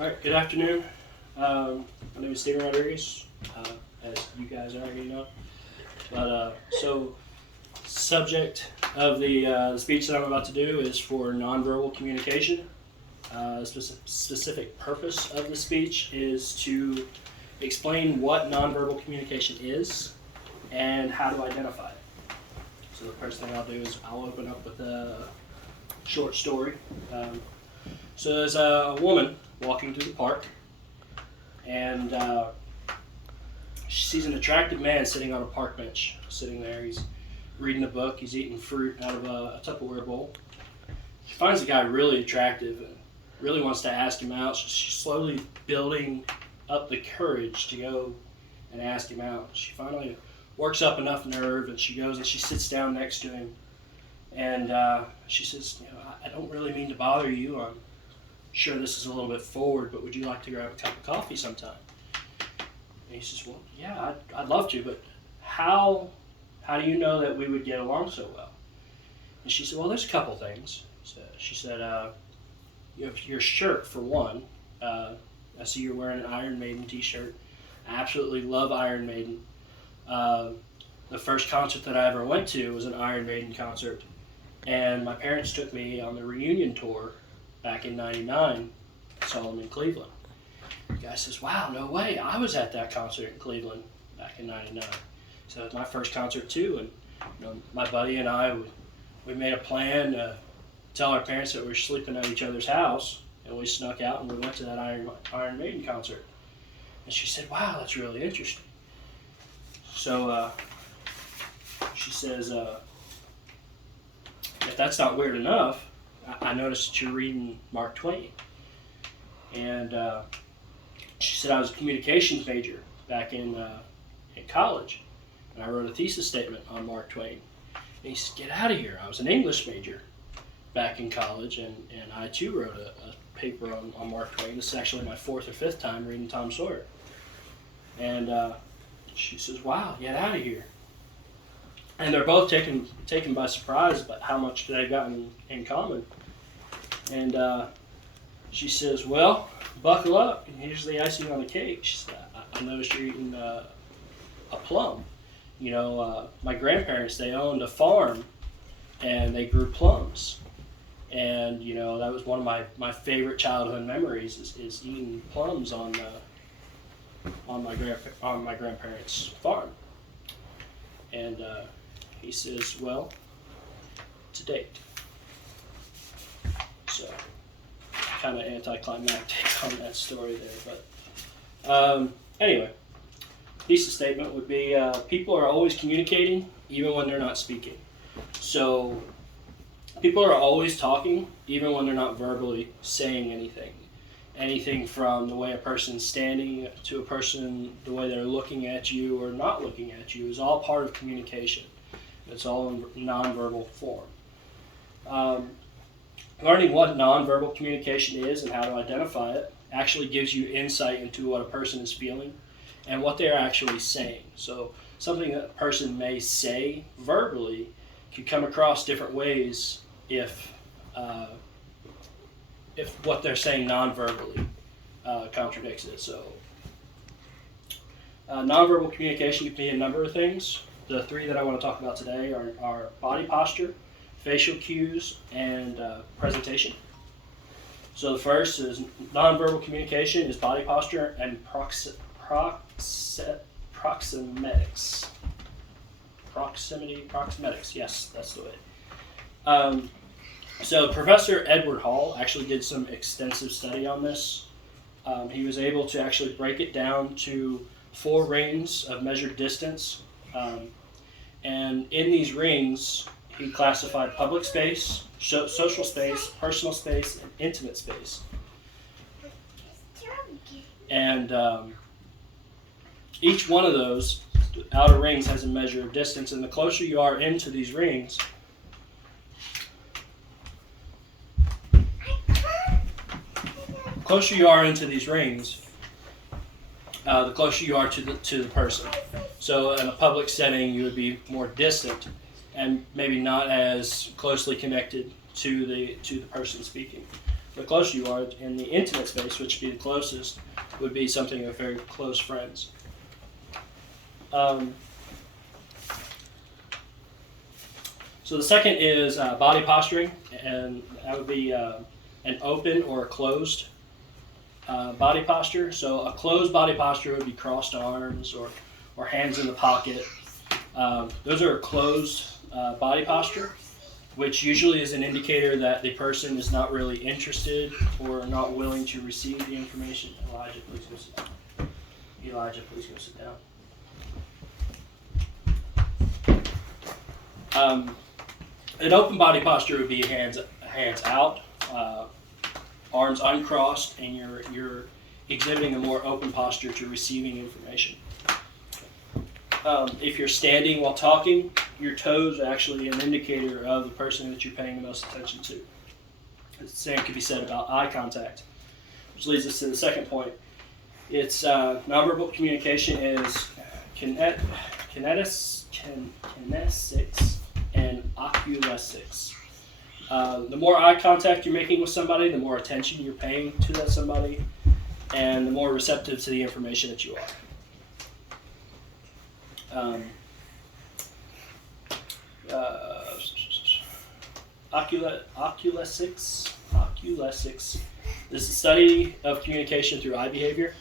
All right, good afternoon. My name is Steven Rodriguez, as you guys already know. So subject of the speech that I'm about to do is for nonverbal communication. Specific purpose of the speech is to explain what nonverbal communication is and how to identify it. So the first thing I'll do is I'll open up with a short story. So there's a woman walking through the park, and she sees an attractive man sitting on a park bench, sitting there. He's reading a book. He's eating fruit out of a Tupperware bowl. She finds the guy really attractive and really wants to ask him out. So she's slowly building up the courage to go and ask him out. She finally works up enough nerve, and she goes and she sits down next to him. And she says, I don't really mean to bother you. I'm sure this is a little bit forward, but would you like to grab a cup of coffee sometime? And he says, well, yeah, I'd love to, but how do you know that we would get along so well? And she said, well, there's a couple things. So she said, your shirt, for one. I see you're wearing an Iron Maiden t-shirt. I absolutely love Iron Maiden. The first concert that I ever went to was an Iron Maiden concert, and my parents took me on the reunion tour back in '99. Saw them in Cleveland. The guy says, wow, no way, I was at that concert in Cleveland back in '99. So it was my first concert too, and my buddy and I, we made a plan to tell our parents that we were sleeping at each other's house, and we snuck out and we went to that Iron Maiden concert. And she said, wow, that's really interesting. So she says, if that's not weird enough, I noticed that you're reading Mark Twain. And she said, I was a communications major back in college, and I wrote a thesis statement on Mark Twain. And he said, get out of here. I was an English major back in college, and I too wrote a paper on Mark Twain. This is actually my fourth or fifth time reading Tom Sawyer. And she says, wow, get out of here. And they're both taken by surprise about how much they've got in common. And she says, well, buckle up, and here's the icing on the cake. She said, I noticed you're eating a plum. My grandparents, they owned a farm, and they grew plums. And, that was one of my favorite childhood memories is eating plums on my grandparents' farm. And he says, well, to date. So, kind of anticlimactic on that story there. But anyway, thesis statement would be, people are always communicating even when they're not speaking. So, people are always talking even when they're not verbally saying anything. Anything from the way a person's standing to a person, the way they're looking at you or not looking at you is all part of communication. It's all in nonverbal form. Learning what nonverbal communication is and how to identify it actually gives you insight into what a person is feeling and what they're actually saying. So something that a person may say verbally could come across different ways if what they're saying non-verbally contradicts it. So nonverbal communication can be a number of things. The three that I want to talk about today are body posture, facial cues, and presentation. So the first is nonverbal communication is body posture and proxemetics. Proxemetics, yes, that's the way. So Professor Edward Hall actually did some extensive study on this. He was able to actually break it down to 4 rings of measured distance. And in these rings, he classified public space, social space, personal space, and intimate space. And each one of those outer rings has a measure of distance, and the closer you are into these rings, the closer you are to the person. So in a public setting, you would be more distant and maybe not as closely connected to the person speaking. the closer you are. In the intimate space, which would be the closest, would be something of very close friends. So the second is body posturing, and that would be an open or a closed body posture. So a closed body posture would be crossed arms or hands in the pocket. Those are a closed body posture, which usually is an indicator that the person is not really interested or not willing to receive the information. Elijah, please go sit down. Elijah, please go sit down. An open body posture would be hands out, arms uncrossed, and you're exhibiting a more open posture to receiving information. If you're standing while talking, your toes are actually an indicator of the person that you're paying the most attention to. The same could be said about eye contact, which leads us to the second point. It's nonverbal communication is kinesics and oculesics. The more eye contact you're making with somebody, the more attention you're paying to that somebody, and the more receptive to the information that you are. Oculesics is the study of communication through eye behavior.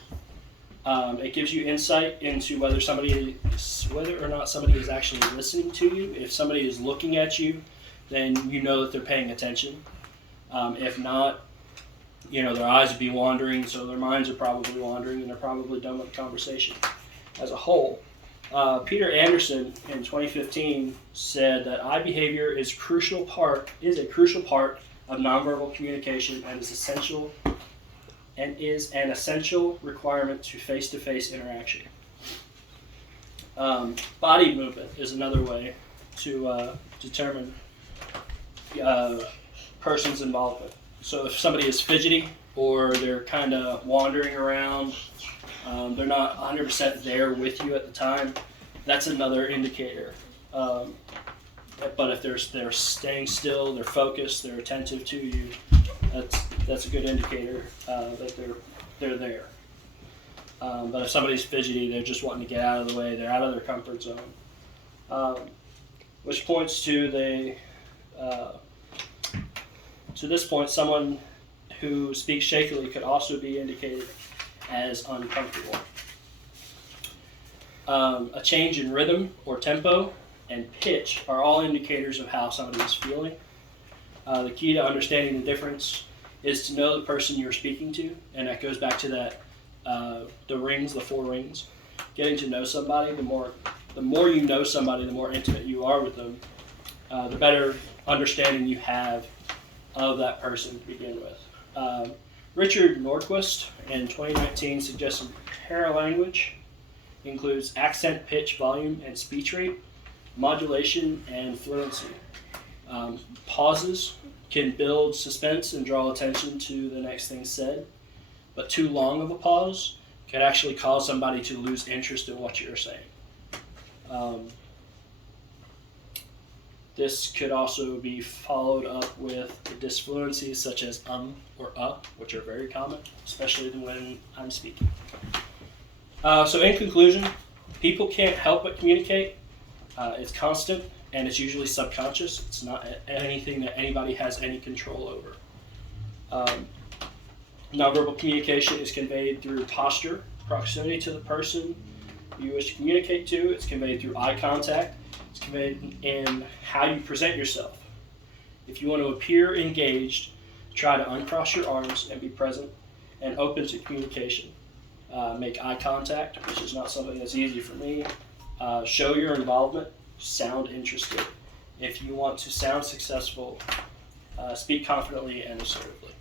It gives you insight into whether or not somebody is actually listening to you. If somebody is looking at you, then you know that they're paying attention. If not, their eyes would be wandering, so their minds are probably wandering, and they're probably done with the conversation as a whole. Peter Anderson in 2015 said that eye behavior is a crucial part of nonverbal communication and is an essential requirement to face-to-face interaction. Body movement is another way to determine person's involvement. So if somebody is fidgety or they're kind of wandering around, they're not 100% there with you at the time, that's another indicator. But if they're staying still, they're focused, they're attentive to you, that's a good indicator that they're there. But if somebody's fidgety, they're just wanting to get out of the way, they're out of their comfort zone. Which points to this point, someone who speaks shakily could also be indicated as uncomfortable. A change in rhythm or tempo and pitch are all indicators of how somebody is feeling. The key to understanding the difference is to know the person you're speaking to, and that goes back to that the 4 rings. Getting to know somebody, the more you know somebody, the more intimate you are with them, the better understanding you have of that person to begin with. Richard Nordquist in 2019 suggested paralanguage includes accent, pitch, volume, and speech rate, modulation, and fluency. Pauses can build suspense and draw attention to the next thing said, but too long of a pause can actually cause somebody to lose interest in what you're saying. This could also be followed up with disfluencies such as or which are very common, especially when I'm speaking. So in conclusion, people can't help but communicate. It's constant, and it's usually subconscious. It's not anything that anybody has any control over. Nonverbal communication is conveyed through posture, proximity to the person you wish to communicate to. It's conveyed through eye contact. It's conveyed in how you present yourself. If you want to appear engaged, try to uncross your arms and be present and open to communication. Make eye contact, which is not something that's easy for me. Show your involvement. Sound interested. If you want to sound successful, speak confidently and assertively.